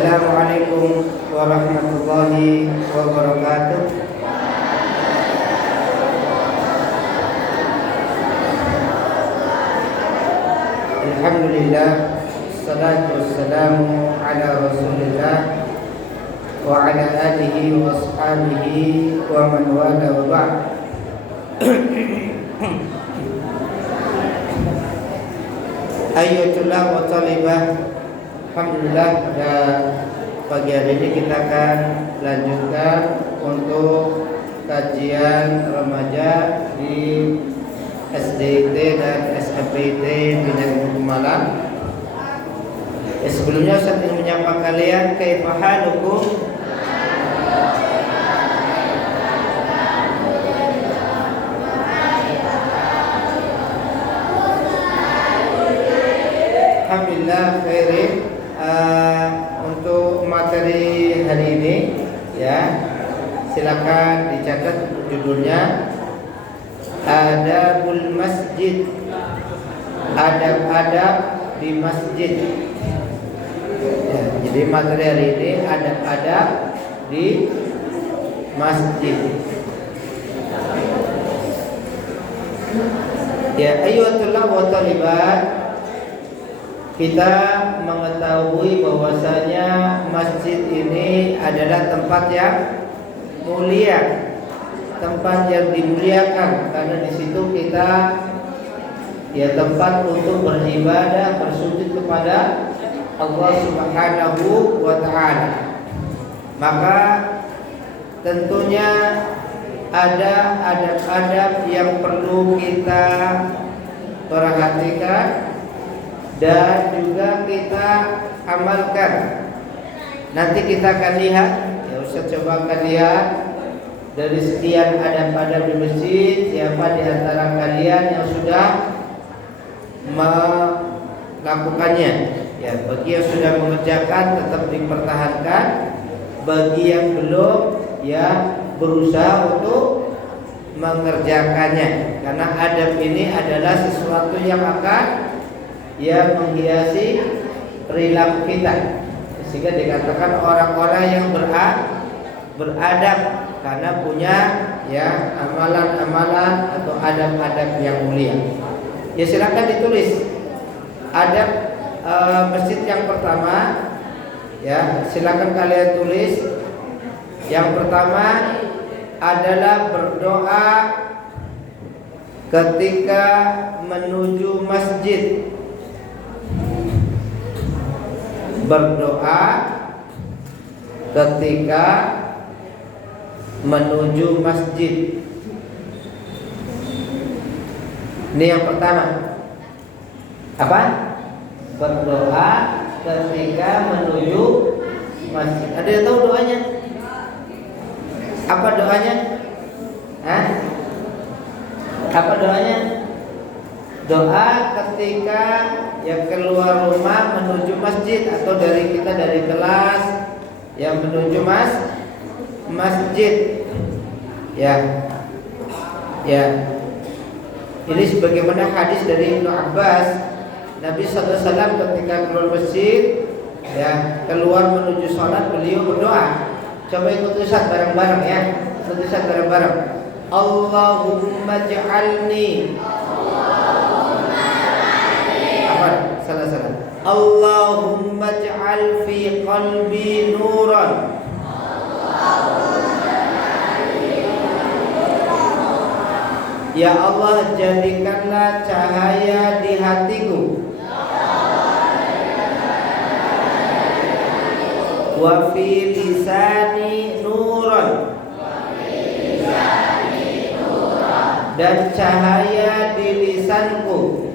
Assalamualaikum warahmatullahi wabarakatuh. Alhamdulillah, salatu wassalamu ala Rasulillah wa ala alihi wa ashabihi wa man wala wa ba'd. Ayyatullah wa talibah. Alhamdulillah, pada pagi hari ini kita akan lanjutkan untuk kajian remaja di SDIT dan SMPT Bina Ilmu Malang. Sebelumnya saya ingin menyapa kalian, kaifa halukum? Alhamdulillah khairin. Untuk materi hari ini ya, silakan dicatat judulnya Adabul Masjid, adab-adab di masjid ya, jadi materi hari ini adab-adab di masjid. Ya ayyuhallazina wa talibat, kita mengetahui bahwasanya masjid ini adalah tempat yang mulia, tempat yang dimuliakan, karena di situ kita ya tempat untuk beribadah, bersujud kepada Allah Subhanahu wa taala. Maka tentunya ada adab-adab yang perlu kita perhatikan dan juga kita amalkan. Nanti kita akan lihat, ya Ustaz coba akan lihat dari sekian adab-adab di masjid, siapa di antara kalian yang sudah melakukannya. Ya, bagi yang sudah mengerjakan tetap dipertahankan, bagi yang belum ya berusaha untuk mengerjakannya. Karena adab ini adalah sesuatu yang akan ya menghiasi perilaku kita, sehingga dikatakan orang-orang yang beradab karena punya ya amalan-amalan atau adab-adab yang mulia. Ya silakan ditulis adab masjid yang pertama. Ya silakan kalian tulis. Yang pertama adalah berdoa ketika menuju masjid. Berdoa ketika menuju masjid. Ini yang pertama. Apa? Berdoa ketika menuju masjid. Ada yang tahu doanya? Apa doanya? Hah? Apa doanya? Doa ketika yang keluar rumah menuju masjid, atau dari kita dari kelas yang menuju masjid. Ya. Ini sebagaimana hadis dari Ibnu Abbas, Nabi SAW ketika keluar masjid, ya keluar menuju sholat, beliau berdoa. Coba ikut tulisan bareng-bareng ya. Tulisan bareng-bareng. Allahumma ja'alni. Salah. Allahumma ja'al fi qalbi nuran. Ya Allah, jadikanlah cahaya di hatiku. Wa fi lisani nuran. Dan cahaya di lisanku.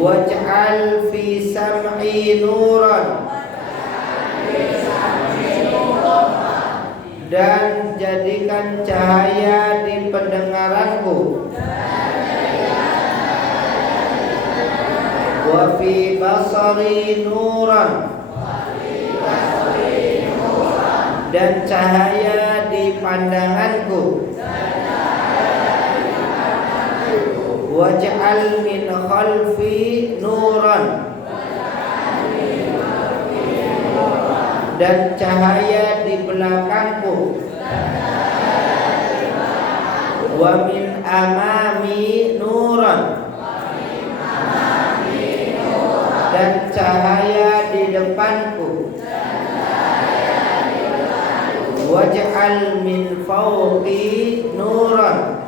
Waj'al fi sam'i nuran. Dan jadikan cahaya di pendengaranku. Wa fi basari nuran. Dan cahaya di pandanganku. Waj'al min khalfi nuran. dan cahaya di belakangku. Wa min amami nuran, dan cahaya di depanku. Waj'al min fawqi nuran,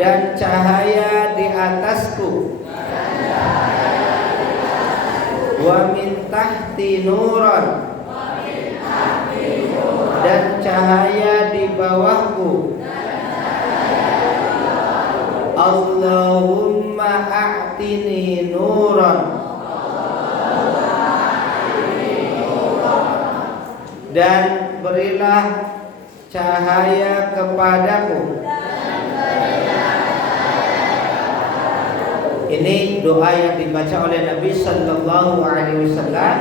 dan cahaya di atasku. Wa min tahti nuran, dan cahaya di bawahku. Allahumma a'tini nuran, dan berilah cahaya kepadaku. Ini doa yang dibaca oleh Nabi Sallallahu Alaihi Wasallam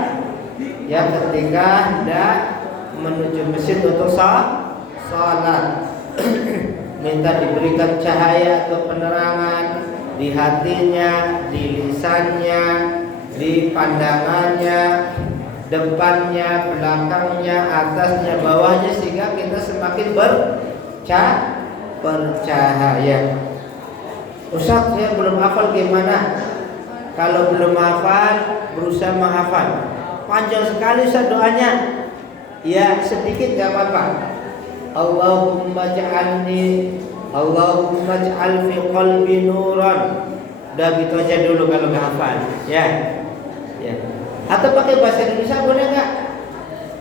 ya ketika hendak menuju masjid untuk salat. Minta diberikan cahaya atau penerangan di hatinya, di lisannya, di pandangannya, depannya, belakangnya, atasnya, bawahnya, sehingga kita semakin bercahaya. Ustaz, saya belum hafal gimana? Kalau belum hafal, berusaha menghafal. Panjang sekali Ustaz doanya. Ya, sedikit gak apa-apa. Allahumma ja'al fi qalbi nuran. Udah gitu aja dulu kalau gak hafal. Ya. Atau pakai bahasa Indonesia boleh nggak?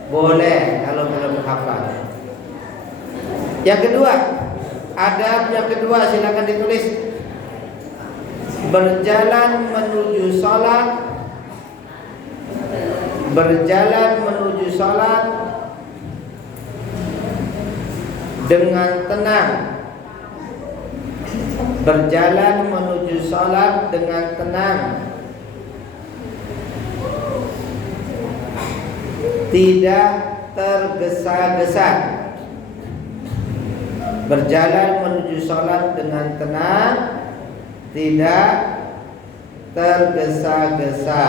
Boleh kalau belum hafal. Yang kedua, adab yang kedua silakan ditulis. Berjalan menuju salat, dengan tenang. Berjalan menuju salat dengan tenang, tidak tergesa-gesa. Berjalan menuju salat dengan tenang, tidak tergesa-gesa.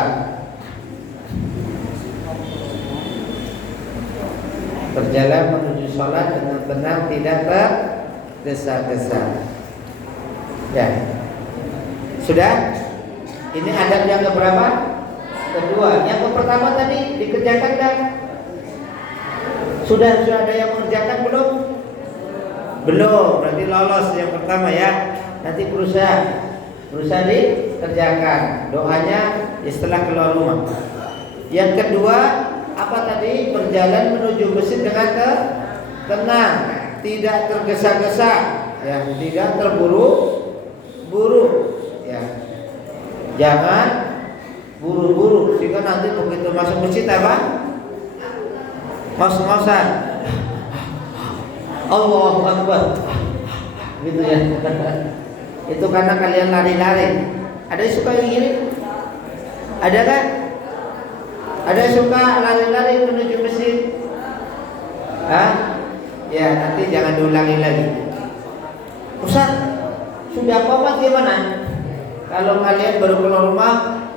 Berjalan menuju salat dengan tenang, tidak tergesa-gesa. Ya. Sudah? Ini adab yang keberapa? Kedua. Yang pertama tadi dikerjakan kan? Sudah ada yang mengerjakan belum? Belum. Berarti lolos yang pertama ya. Nanti berusaha dikerjakan doanya setelah keluar rumah. Yang kedua, apa tadi? Berjalan menuju masjid dengan tenang, tidak tergesa-gesa, ya, tidak terburu-buru, ya. Jangan buru-buru sehingga nanti begitu masuk masjid apa? Ngos-ngosan. Allahu Akbar. Gitu ya. Itu karena kalian lari-lari. Ada yang suka yang gini? Ada kan? Ada yang suka lari-lari menuju masjid? Hah? Ya, nanti jangan diulangi lagi. Ustaz, sudah qomat gimana? Kalau kalian baru keluar rumah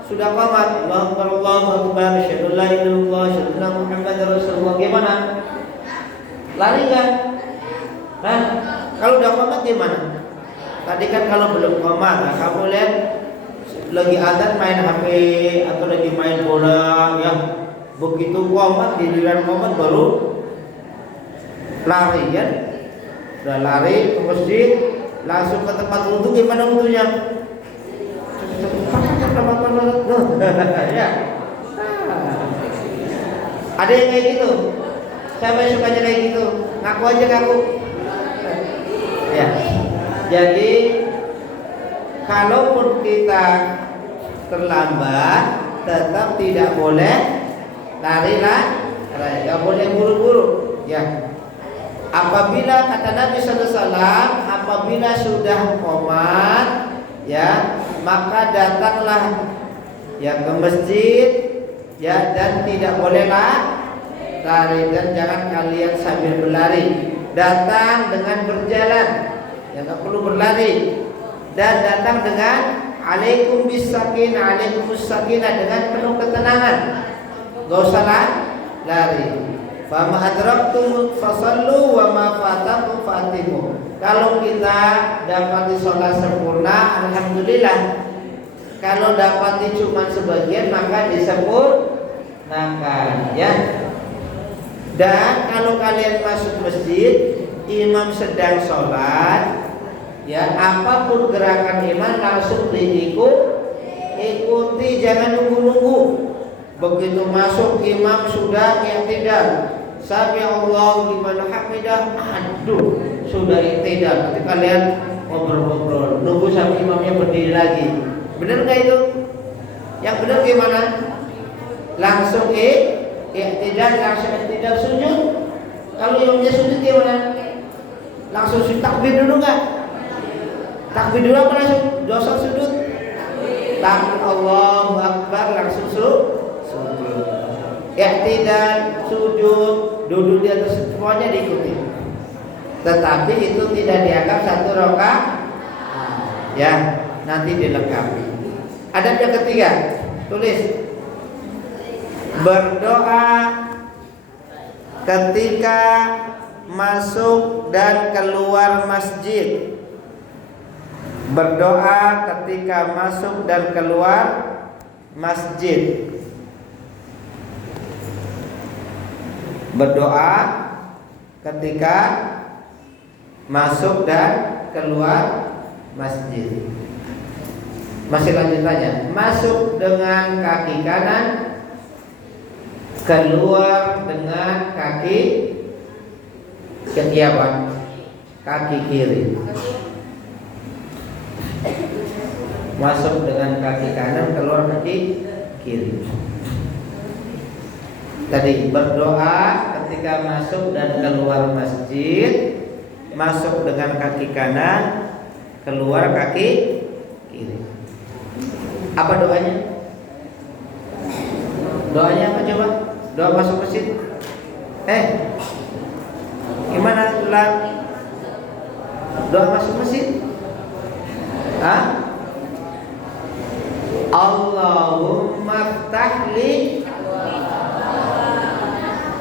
sudah qomat, Allahu Akbar, Allahu Akbar, asyhadu an la ilaha illallah, asyhadu anna Muhammadar Rasulullah, gimana? Lari enggak? Hah? Kalau udah qomat gimana? Tadi kan kalau belum qomat, nah, kamu lihat lagi adzan main HP atau lagi main bola, ya begitu qomat, giliran qomat baru lari ya. Udah lari ke masjid, langsung ke tempat wudu, gimana wudunya? Ya. Ada yang kayak gitu? Siapa yang sukanya kayak gitu? Ngaku aja ngaku. Ya. Jadi kalaupun kita terlambat, tetap tidak boleh lari-lari, tidak boleh buru-buru. Ya. Apabila kata Nabi Sallallahu Alaihi Wasallam, apabila sudah qomat, ya, maka datanglah ya ke masjid, ya, dan tidak bolehlah lari, dan jangan kalian sambil berlari. Datang dengan berjalan, ya, nggak perlu berlari, dan datang dengan alaikum bisakinah, alaikumus sakinah, dengan penuh ketenangan. Gak usah lari. Fama adraktum fasallu wa ma fatakum fatimu. Kalau kita dapati sholat sempurna, alhamdulillah. Kalau dapati cuma sebagian, maka disempurnakan, ya. Dan kalau kalian masuk masjid, imam sedang sholat, ya, apapun gerakan imam langsung ikuti, jangan nunggu-nunggu. Begitu masuk imam sudah i'tidal, sami Allahu liman hamidah, aduh, sudah i'tidal. Nanti kalian ngobrol-ngobrol, nunggu sampai imamnya berdiri lagi. Benar nggak itu? Yang benar gimana? Langsung i'tidal sujud. Kalau imamnya sujud gimana? Langsung takbir dulu nggak? Takbir dulu apa langsung dosa sujud? Takbir Allahu Akbar langsung sujud. I'tidal, sujud, duduk di atas, semuanya diikuti. Tetapi itu tidak dianggap satu rakaat, ya, nanti dilengkapi. Adab yang ketiga, tulis berdoa ketika masuk dan keluar masjid. Berdoa ketika masuk dan keluar masjid. Berdoa ketika masuk dan keluar masjid. Masih lanjutannya, masuk dengan kaki kanan, keluar dengan kaki kaki kiri. Masuk dengan kaki kanan, keluar kaki kiri. Tadi berdoa ketika masuk dan keluar masjid, masuk dengan kaki kanan, keluar kaki kiri. Apa doanya? Doanya apa coba? Doa masuk masjid. Gimana tulang? Doa masuk masjid? Allahumma ftahli.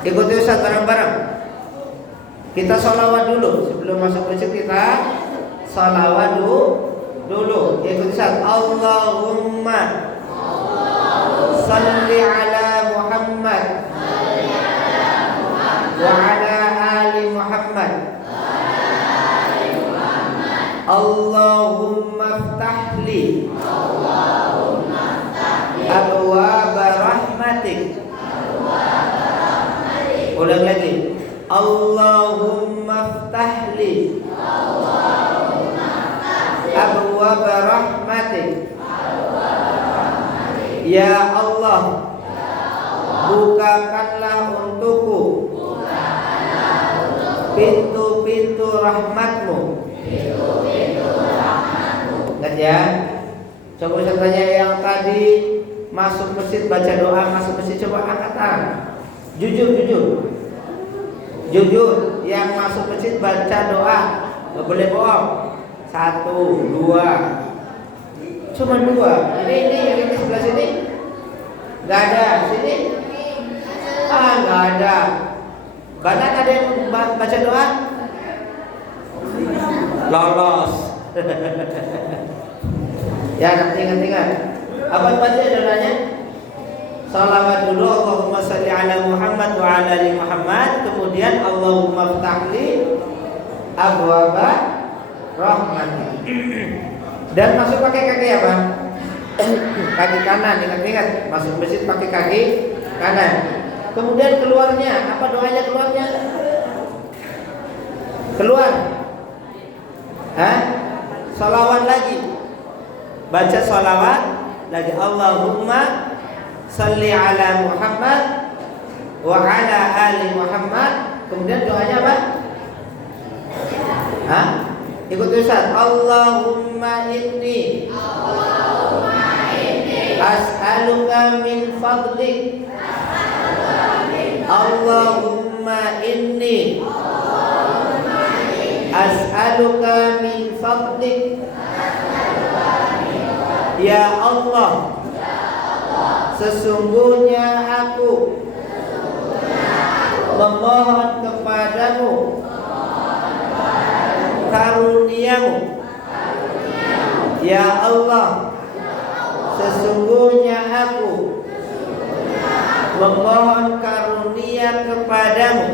Ikuti Ustaz bareng-bareng. Kita sholawat dulu sebelum masuk masjid, kita sholawat dulu. Ikuti Ustaz. Allahumma salli ala Muhammad wa ala ali Muhammad. Allahumma ftahli abwaaba rahmatik. Ulang lagi. Allahumma ftahli abwaaba rahmatik. Ya Allah, bukakanlah untukku pintu-pintu rahmatmu. Ingat ya. Coba saya tanya yang tadi masuk masjid baca doa masuk masjid, coba angkat tangan. Jujur yang masuk masjid baca doa, nggak boleh bohong. 1, 2, cuma 2. Ini yang ini sebelah sini nggak ada, sini nggak ada. Banyak ada yang baca doa lolos. Ya, nanti ingat. Apa baca doanya? Salawat dulu, Allahumma salli ala Muhammad wa ala ali Muhammad. Kemudian Allahumma ftahli abwaaba rahmatik. Dan masuk pakai kaki apa? Kaki kanan. Ingat, masuk masjid pakai kaki kanan. Kemudian keluarnya, apa doanya keluarnya? Keluar. Salawat lagi. Baca salawat lagi. Allahumma salli ala Muhammad wa ala ali Muhammad. Kemudian doanya apa? Ikut Ustaz. Allahumma inni as'aluka min fadlik. Allahumma inni as'aluka min fadlik Ya Allah, sesungguhnya aku memohon kepadamu karuniamu. Ya Allah, sesungguhnya aku memohon karunia kepadamu.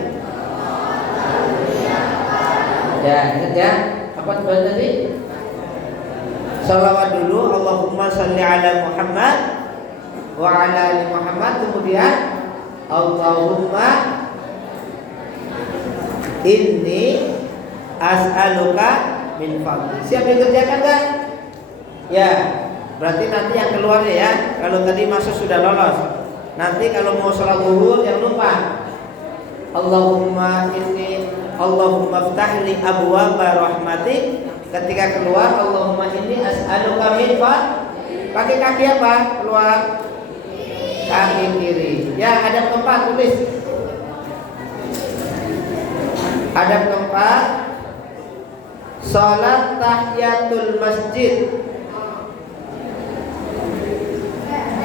Ya, ingat ya. Apa sebenarnya tadi? Salawat dulu. Allahumma salli ala Muhammad wa ala ali Muhammad. Kemudian Allahumma inni as'aluka min fadli. Siap dikerjakan kan? Ya, berarti nanti yang keluar ya. Kalau tadi masuk sudah lolos. Nanti kalau mau sholat zuhur jangan lupa Allahumma ftahli abwaaba rahmatik. Ketika keluar Allahumma inni as'aluka min fadlik. Pakai kaki apa? Keluar kaki kiri. Ya, hadap keempat tulis. Hadap keempat salat tahiyatul masjid.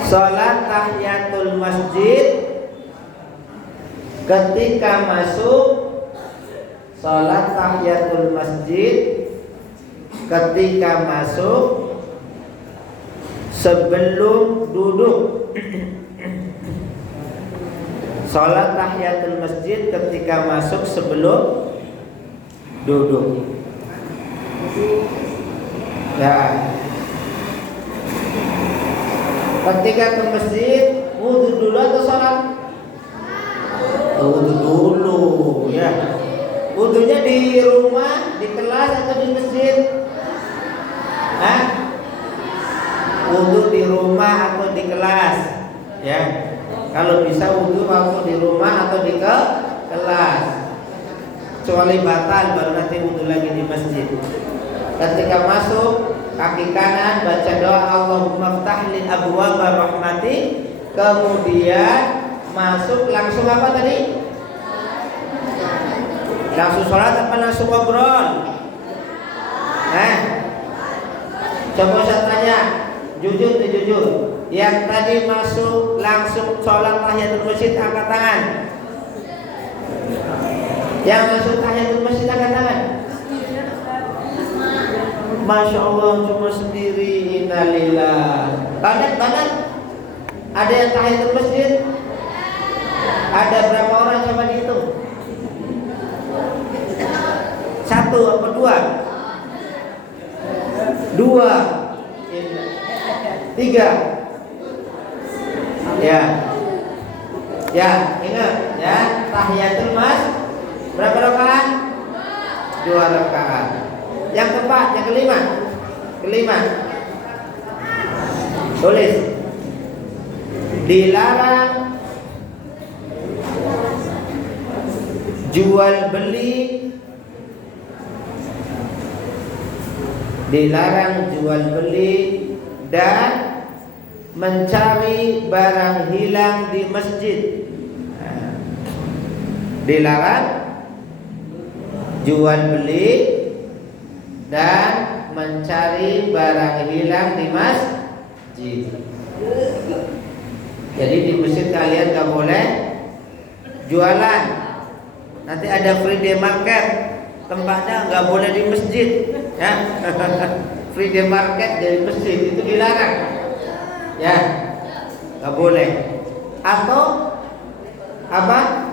Salat tahiyatul masjid ketika masuk. Salat tahiyatul masjid ketika masuk sebelum duduk. Salat tahiyatul masjid ketika masuk sebelum duduk. Ya. Ketika ke masjid, wudu dulu atau sholat? Wudu dulu, ya. Wudunya di rumah, di kelas atau di masjid? Hah? Wudu di rumah atau di kelas? Ya. Kalau bisa wudu waktu di rumah atau di kelas. Kecuali batal baru nanti wudu lagi di masjid. Ketika masuk kaki kanan baca doa Allahumma ftahli abwaaba rahmati. Kemudian masuk langsung apa tadi? Langsung sholat apa langsung ngobrol? Coba saya tanya, jujur. Yang tadi masuk langsung sholat tahiyatul masjid angkat tangan. Yang masuk tahiyatul masjid angkat tangan. Masya Allah cuma sendiri. Innalillah. Banyak. Ada yang tahiyatul masjid? Ada berapa orang coba dihitung? 1 apa 2? 2 3. Ya, ingat ya, tahiyatul masjid berapa rakaat? 2 rakaat. Yang keempat, yang kelima. Tulis. Dilarang jual beli dan mencari barang hilang di masjid. Dilarang jual beli dan mencari barang hilang di masjid. Jadi di masjid kalian gak boleh jualan. Nanti ada free day market, tempatnya nggak boleh di masjid, ya. Free day market dari masjid itu dilarang, ya, nggak boleh. Atau apa?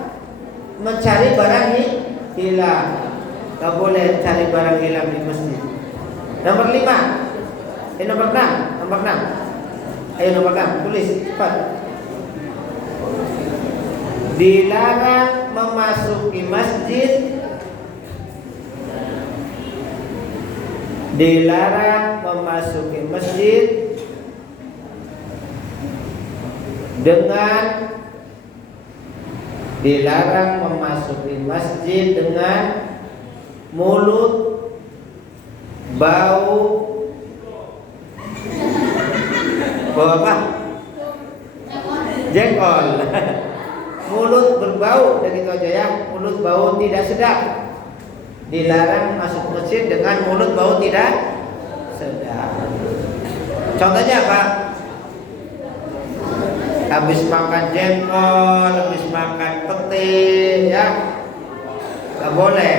Mencari barang hilang, nggak boleh cari barang hilang di masjid. Nomor 5, nomor 6. Ayo nomor 6, tulis cepat. Dilarang memasuki masjid. Dilarang memasuki masjid dengan mulut bau apa? Jengkol. Mulut berbau, dan gitu aja ya. Mulut bau tidak sedap. Dilarang masuk masjid dengan mulut bau tidak sedap. Contohnya apa? Habis makan jengkol, habis makan pete, ya nggak boleh.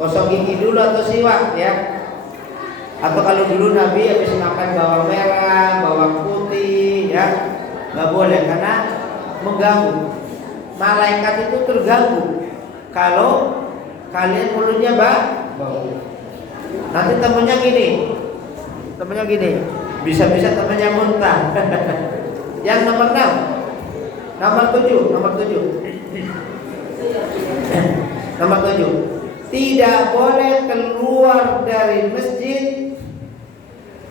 Gosok gigi dulu atau siwak, ya. Atau kalau dulu Nabi habis makan bawang merah, bawang putih, ya nggak boleh karena mengganggu. Malaikat itu terganggu kalau kalian mulutnya bau. Nanti temennya gini, bisa-bisa temennya muntah. Yang nomor 6, nomor 7, nomor 7. Tidak boleh keluar dari masjid.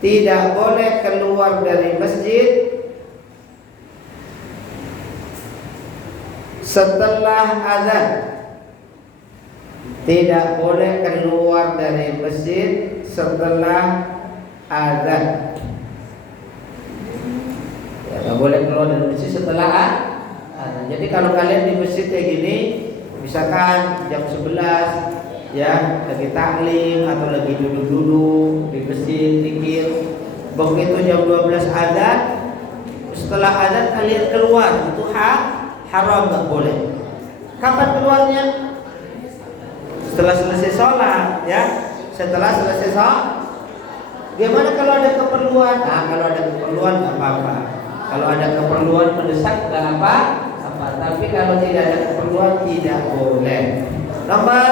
Tidak boleh keluar dari masjid setelah azan. Tidak boleh keluar dari masjid setelah azan. Ya, nggak boleh keluar dari masjid setelah azan. Jadi kalau kalian di masjid kayak gini, misalkan jam 11, ya lagi taklim atau lagi duduk-duduk di masjid zikir, begitu jam 12 azan, setelah azan kalian keluar, itu haram, nggak boleh. Kapan keluarnya? Setelah selesai sholat, ya. Setelah selesai sholat. Gimana kalau ada keperluan? Kalau ada keperluan nggak apa-apa. Kalau ada keperluan mendesak nggak apa-apa. Tapi kalau tidak ada keperluan tidak boleh. Nomor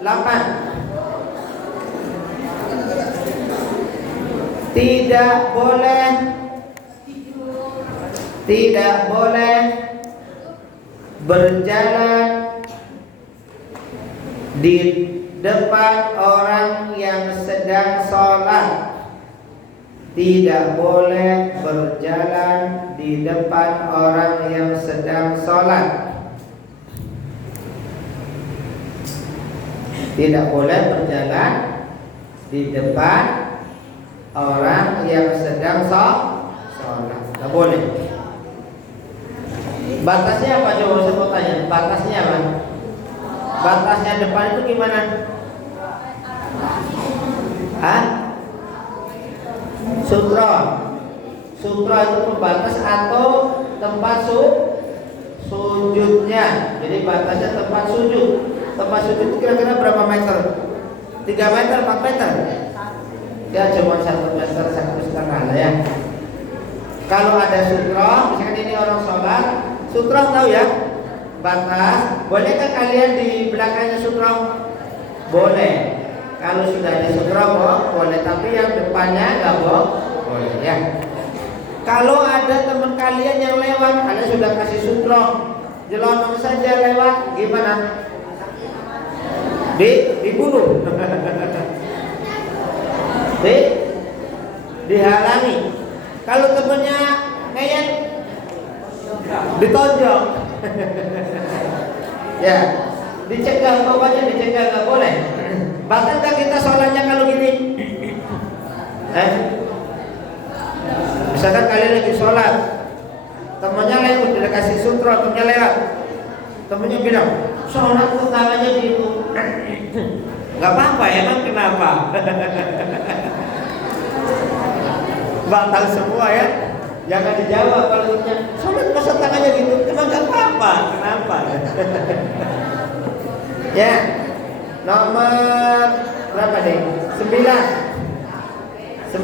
8. Tidak boleh berjalan di depan orang yang sedang sholat. Tidak boleh berjalan di depan orang yang sedang sholat. Tidak boleh berjalan di depan orang yang sedang sholat. Tidak boleh. Batasnya apa? Coba saya mau tanya. Batasnya apa? Batasnya depan itu gimana? Sutra. Sutra itu pembatas atau tempat sujudnya. Jadi batasnya tempat sujud. Tempat sujud itu kira-kira berapa meter? 3 meter, 4 meter? Ya cuma 1 meter, 1,5 lah ya. Kalau ada sutra, misalkan ini orang sholat, sutra tahu ya? Batas. Bolehkah kalian di belakangnya sutra? Boleh. Kalau sudah di sutra boleh, tapi yang depannya nggak boleh ya. Kalau ada teman kalian yang lewat, kalian sudah kasih sutra, jelonong saja lewat, gimana? Dibunuh. Dihalangi. Kalau temennya ngeyel, ditonjok. Ya, dicegah, pokoknya dicegah, nggak boleh. Bahkan kita sholatnya kalau gini, misalkan kalian lagi sholat, temennya lewat, udah kasih sutra, temennya lewat, temennya bilang, sholat kok tangannya gitu. Nggak apa-apa, emang kenapa? Batal semua ya. Jangan dijawab kalau ditanya, sholat masa tangannya gitu, emang nggak apa-apa, kenapa? Ya, nomor berapa nih? 9.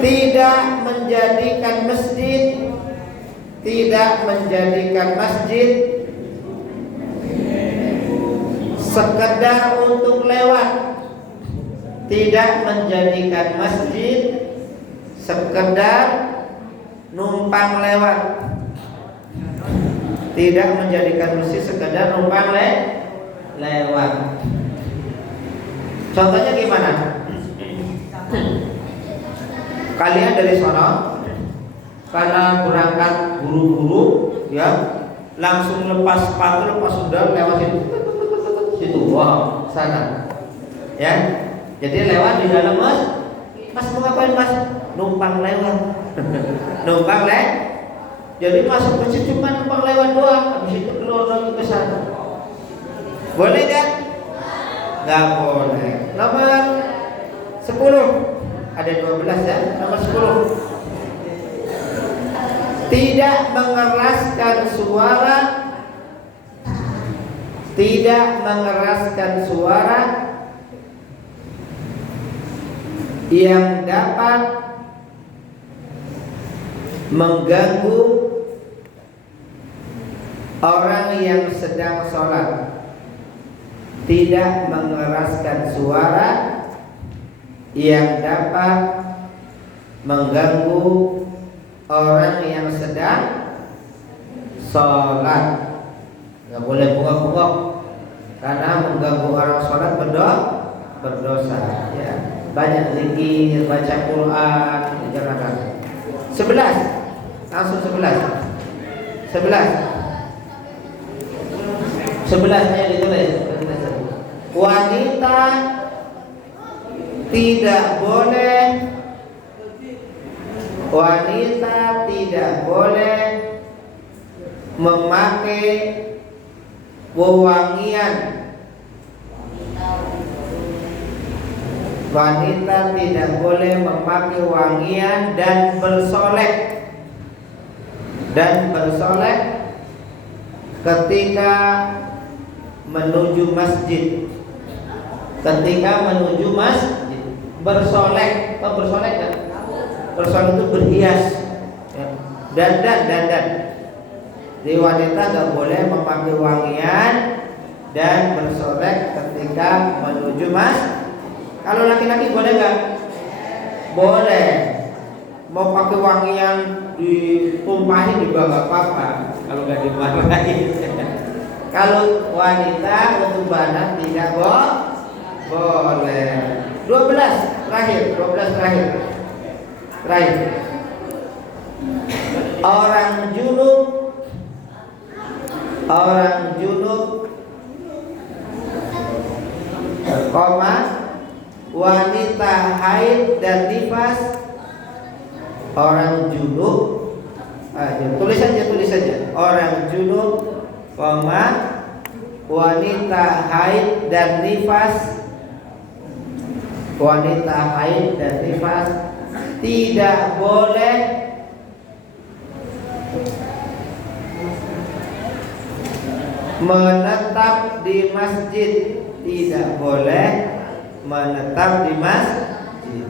Tidak menjadikan masjid sekedar untuk lewat. Tidak menjadikan masjid sekedar numpang lewat. Tidak menjadikan masjid sekedar numpang lewat. Contohnya gimana? Kalian dari sana, karena berangkat buru-buru, ya, langsung lepas sepatu, lepas sendal, lewat situ, wow, sana, ya. Jadi lewat di dalam mas mau ngapain mas? Numpang lewat. Numpang Jadi masuk masjid cuma numpang lewat doang. Habis itu keluar lagi ke sana. Boleh kan? Gak boleh. Nomor 10. Ada 12 ya. Nomor 10. Tidak mengeraskan suara, tidak mengeraskan suara yang dapat mengganggu orang yang sedang sholat. Tidak mengeraskan suara yang dapat mengganggu orang yang sedang sholat. Nggak boleh bengok-bengok, karena mengganggu orang sholat berdosa. Ya, banyak zikir, baca Quran, jangan. 11, langsung 11. 11-nya ditulis. Wanita tidak boleh memakai wewangian. Wanita tidak boleh memakai wangian dan bersolek ketika menuju masjid. Bersolek, atau bersolek kan? Bersolek itu berhias, ya. Dandan. Di wanita nggak boleh memakai wangian dan bersolek ketika menuju masjid. Kalau laki-laki boleh nggak? Boleh. Mau pakai wangian ditumpahin juga nggak apa-apa, kalau nggak dimarahin. Kalau wanita untuk badan tidak boleh. 12 terakhir. Orang junub, wanita haid dan nifas. Orang junub, tulis saja. Orang junub, wanita haid dan nifas. Wanita haid dan nifas tidak boleh menetap di masjid. Tidak boleh menetap di masjid.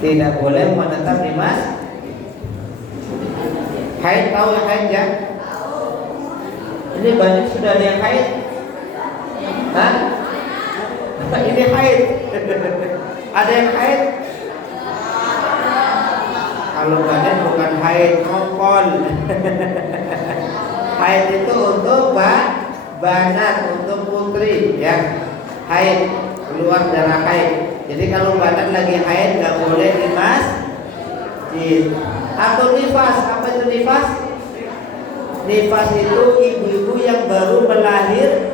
Tidak boleh menetap di masjid. Haid, tahu haid ya? Ini banyak sudah ada yang haid. Hah? Ini haid. Ada yang haid? Kalau badan bukan haid, ngokol. Haid itu untuk banat, untuk putri ya. Haid, keluar darah haid. Jadi kalau badan lagi haid nggak boleh di masjid. Atau nifas, apa itu nifas? Nifas itu ibu-ibu yang baru melahirkan.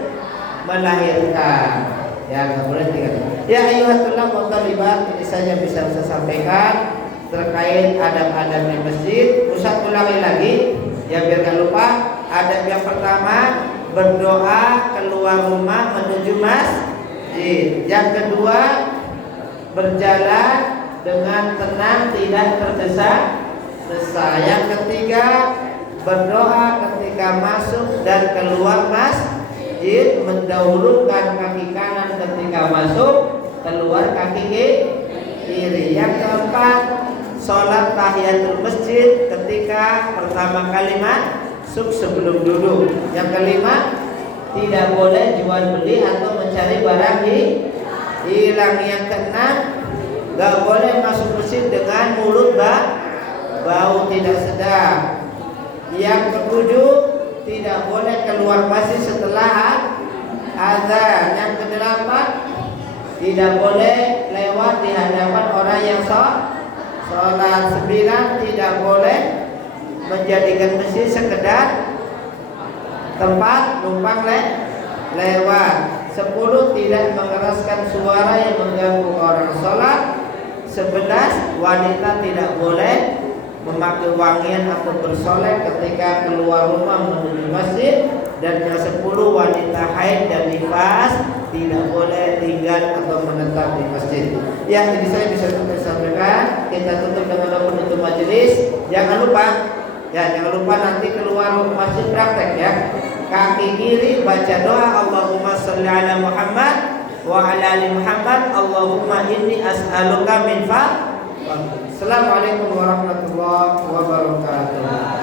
Ya, nggak boleh tinggal. Ya, ayyuhatullah wa talibat, ini saja bisa saya sampaikan terkait adab-adab di masjid. Ustaz ulangi lagi, ya biar gak lupa. Adab yang pertama, berdoa keluar rumah menuju masjid. Yang kedua, berjalan dengan tenang, tidak tergesa-gesa. Yang ketiga, berdoa ketika masuk dan keluar masjid, mendahulukan kaki kanan ketika masuk, keluar kaki kiri. Yang keempat, sholat tahiyatul masjid ketika pertama kali masuk sebelum duduk. Yang kelima, tidak boleh jual beli atau mencari barang hilang. Yang keenam, gak boleh masuk masjid dengan mulut bau tidak sedap. Yang ketujuh, tidak boleh keluar masjid setelah azan. Yang kedelapan, tidak boleh lewat di hadapan orang yang sholat. 9, tidak boleh menjadikan masjid sekedar tempat numpang lewat. 10, tidak mengeraskan suara yang mengganggu orang sholat. 11, wanita tidak boleh memakai wangian atau bersolek ketika keluar rumah menuju masjid. Dan yang 10, wanita haid dan nifas tidak boleh tinggal atau menetap di masjid. Ya, jadi saya bisa sampaikan, kita tutup dengan penutup majelis. Jangan lupa, jangan lupa nanti keluar masjid praktek ya. Kaki kiri baca doa Allahumma sholli ala Muhammad wa ala ali Muhammad. Allahumma inni as'aluka min fa. Assalamualaikum warahmatullahi wabarakatuh.